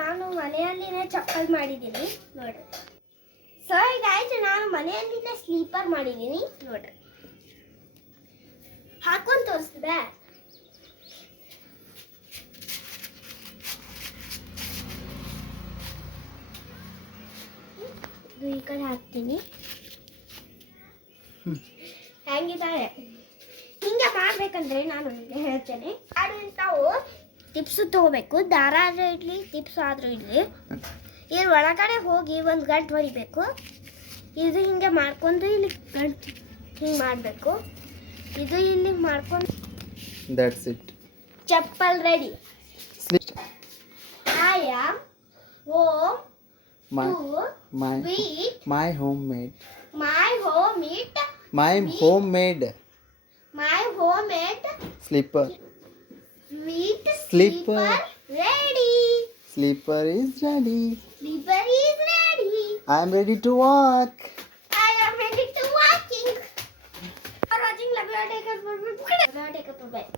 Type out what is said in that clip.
ನಾನು ಮನೆಯಲ್ಲಿನೇ ಚಪ್ಪಲ್ ಮಾಡಿದ್ದೀನಿ ನೋಡ್ರಿ. ಸೊ ಈಗ ಆಯ್ತು, ನಾನು ಮನೆಯಲ್ಲಿನೇ ಸ್ಲೀಪರ್ ಮಾಡಿದ್ದೀನಿ ನೋಡ್ರಿ. ಹಾಕೊಂಡು ತೋರಿಸಿದೆ. ಈ ಕಡೆ ಹಾಕ್ತೀನಿ. ಹೆಂಗಿದ್ದಾರೆ ಹಿಂಗೆ ಮಾಡ್ಬೇಕಂದ್ರೆ ನಾನು ನಿಮಗೆ ಹೇಳ್ತೇನೆ. ತಾವು ಟಿಪ್ಸು ತಗೋಬೇಕು. ದಾರ ಆದರೂ ಇಡ್ಲಿ, ಟಿಪ್ಸ್ ಆದರೂ ಇಡ್ಲಿ, ಇದ್ರ ಒಳಗಡೆ ಹೋಗಿ ಒಂದು ಗಂಟು ಹೊಡಿಬೇಕು. ಇದು ಹಿಂಗೆ ಮಾಡ್ಕೊಂಡು ಇಲ್ಲಿ ಗಂಟು ಹಿಂಗೆ ಮಾಡಬೇಕು. ಇದು ಇಲ್ಲಿ ಮಾಡ್ಕೊಂಡು that's it. Chappal ready. I am home my homemade slipper ready. Slipper is ready. Slipper is ready. I am ready to walk. I am ready to walking. For watching, love you, take care, bye.